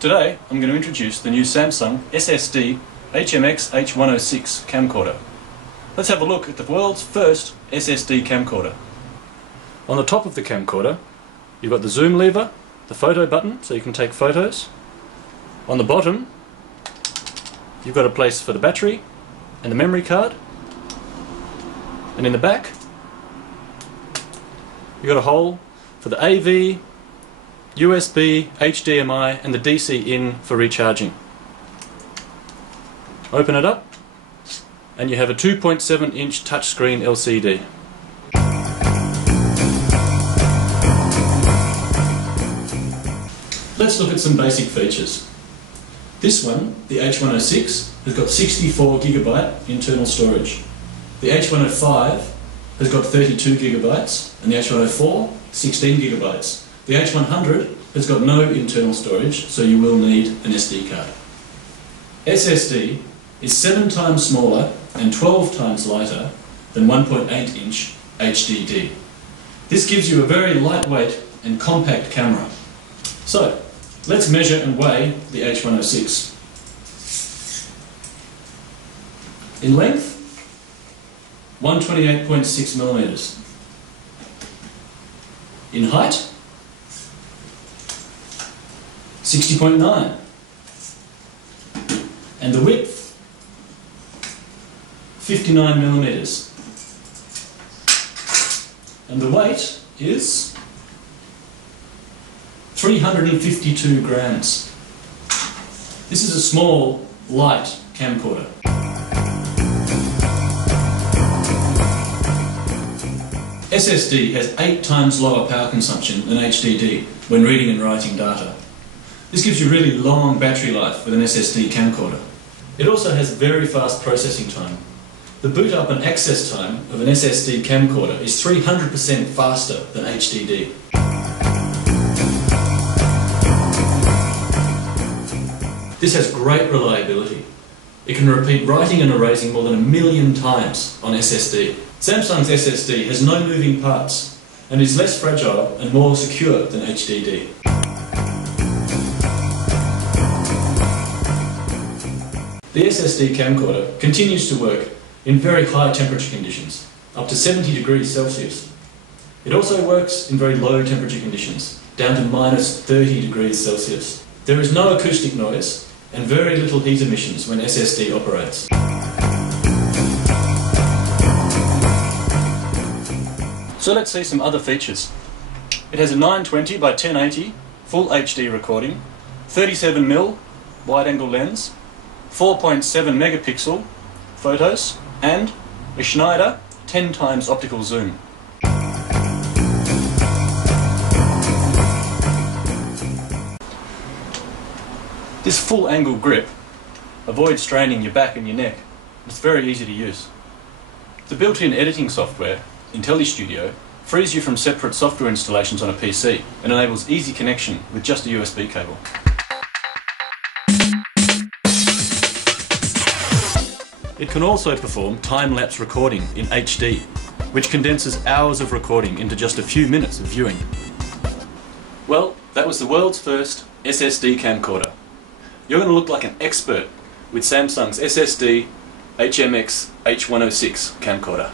Today I'm going to introduce the new Samsung SSD H106 Camcorder. Let's have a look at the world's first SSD camcorder. On the top of the camcorder you've got the zoom lever, the photo button so you can take photos. On the bottom you've got a place for the battery and the memory card, and in the back you've got a hole for the AV, USB, HDMI and the DC in for recharging. Open it up and you have a 2.7 inch touchscreen LCD. Let's look at some basic features. This one, the H106, has got 64GB internal storage. The H105 has got 32GB and the H104 16GB. The H100 has got no internal storage, so you will need an SD card. SSD is 7 times smaller and 12 times lighter than 1.8 inch HDD. This gives you a very lightweight and compact camera. So, let's measure and weigh the H106. In length, 128.6mm. In height, 60.9, and the width 59mm, and the weight is 352 grams. This is a small, light camcorder. SSD has 8 times lower power consumption than HDD when reading and writing data. This gives you really long battery life with an SSD camcorder. It also has very fast processing time. The boot up and access time of an SSD camcorder is 300% faster than HDD. This has great reliability. It can repeat writing and erasing more than 1 million times on SSD. Samsung's SSD has no moving parts and is less fragile and more secure than HDD. The SSD camcorder continues to work in very high temperature conditions, up to 70 degrees Celsius. It also works in very low temperature conditions, down to minus 30 degrees Celsius. There is no acoustic noise and very little heat emissions when SSD operates. So let's see some other features. It has a 920 by 1080 full HD recording, 37mm wide-angle lens, 4.7 megapixel photos, and a Schneider 10 times optical zoom. This full angle grip avoids straining your back and your neck. It's very easy to use. The built-in editing software, IntelliStudio, frees you from separate software installations on a PC and enables easy connection with just a USB cable. It can also perform time-lapse recording in HD, which condenses hours of recording into just a few minutes of viewing. Well, that was the world's first SSD camcorder. You're going to look like an expert with Samsung's SSD H106 camcorder.